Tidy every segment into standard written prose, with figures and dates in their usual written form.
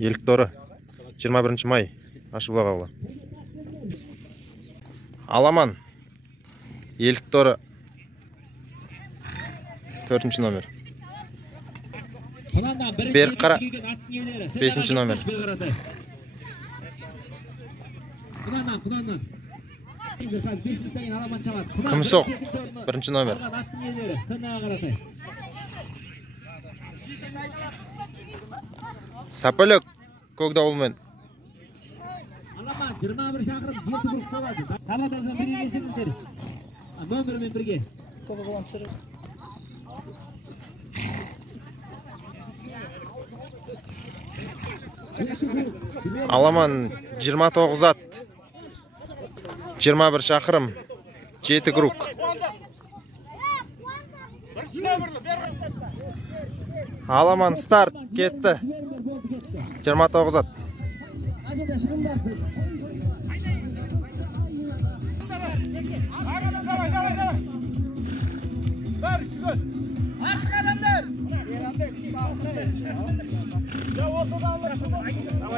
Елік торы 21 май Ашыбұлақ ауылы. Аламан елік торы 4 номер. Берік қара 5 номер. Күмісоқ 1 номер. Сапөлік көк дауылмен. Аламан 21 шақырым 7 grup болады. Сабадардан бірге келсеңіздер. Нөмірмен бірге. Аламан 29 ат 21 шақырым 7 grup. Аламан старт кетті. 29 ат.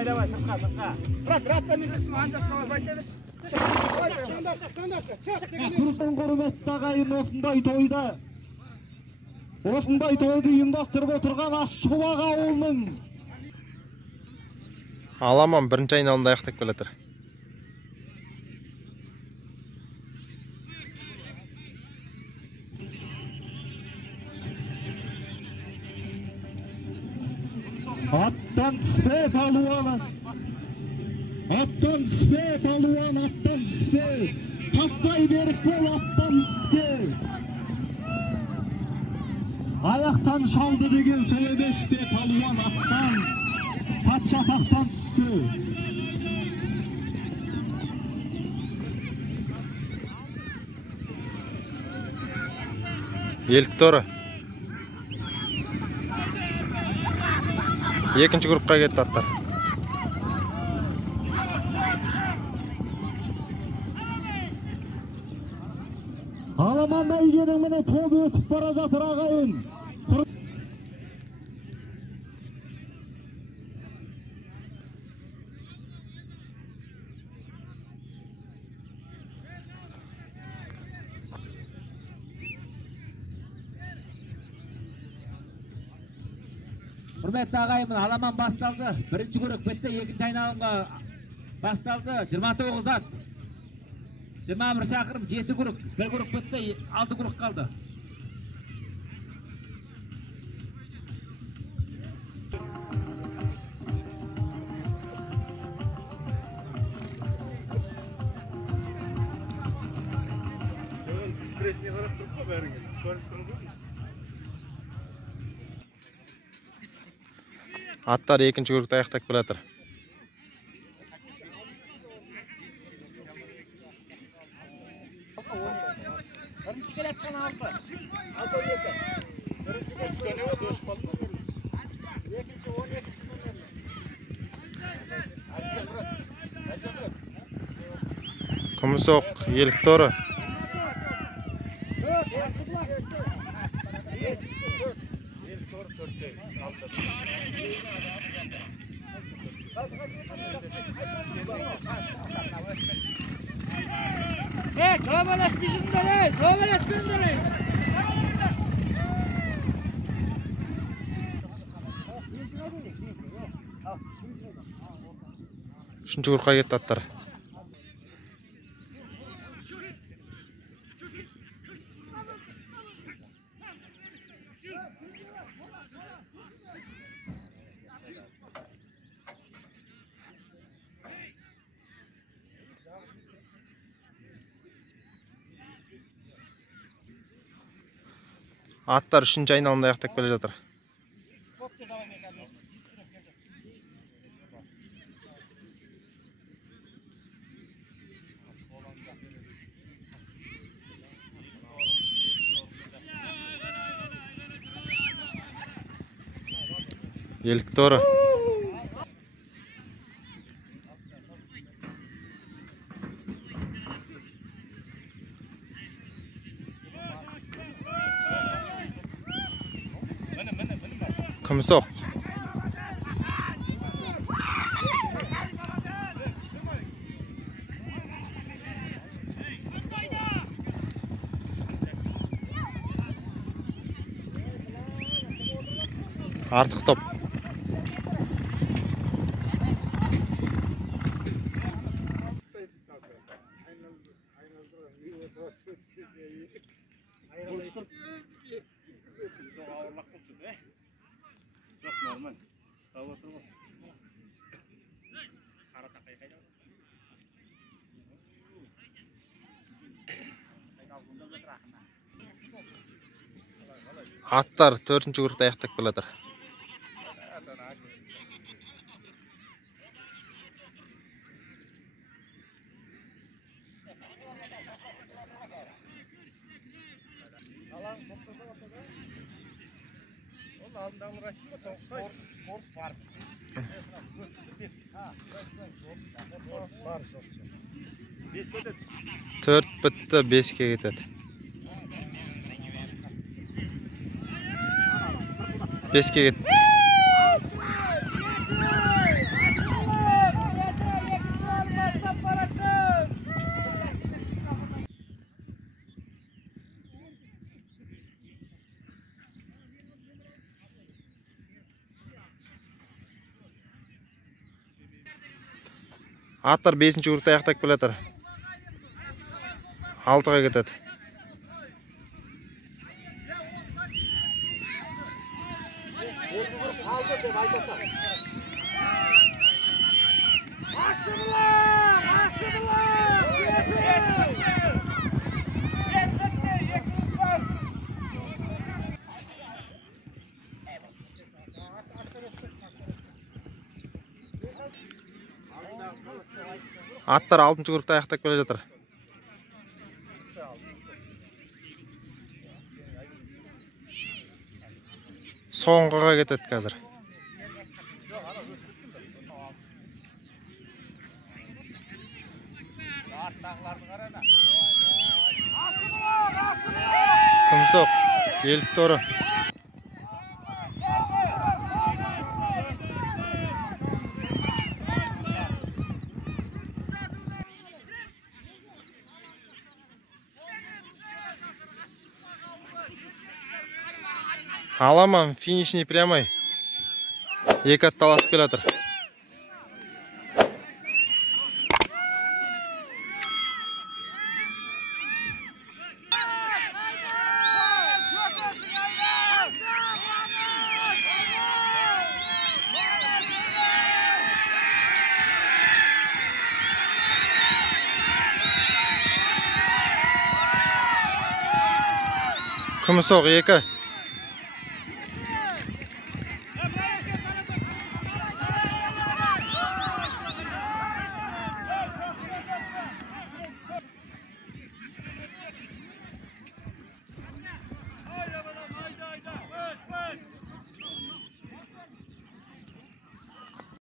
Давай, сыртқа. Брат, рация микросын анжаққа байтеміз. Құрметті ағайын, осындай тойды ұйымдастырып отырған Ашыбұлақ ауылының Аламан бірінші айналымда аяқтап келатыр. Аттан түсте палуан. Аттан түсте палуан, аттан түсте. Тастай берік бол, аттан түсте. Аяқтан шалды деген сол емес пе палуан, аттан. Патшапақтан түсте. Елік торы 2-ші группқа кетті аттар. Аламан бәйгенің міне тобы өтіп бара жатыр ағайын. Құрметті ағайын, Аламан басталды. Бірінші көрік бітті, екінші айналымға басталды. 29 ат. 21 шақырым 7 grup. Bir grup bitti, 6 grup kaldı. Аттар 2-ші группта аяқтап келатыр. Бірінші келеткен 6. 6 Бірінші келеткен 12. Екінші 12. Күмісоқ елік торы. Çoğabeles bizimleri, çoğabeles bizimleri. 3-ші группқа кетті аттар. Аттар 3-ші айналымда аяқтап келе жатыр. Елік торы. Күмісоқ Артық топ. Аттар 4-ші курыкта аяқтап келатыр. Төрт бітті, 5-ке кетеді. 5-ке кетті. Аттар 5-ші курыкта аяқтап келатыр. 6-ға кетеді. Аттар 6-ші курыкта аяқтап келе жатыр. Соңғыға кетеді қазір. Күмсоқ, Елікторы. Аламан финишный прямой. Екі ат таласып келатыр. Күмісоқ 2.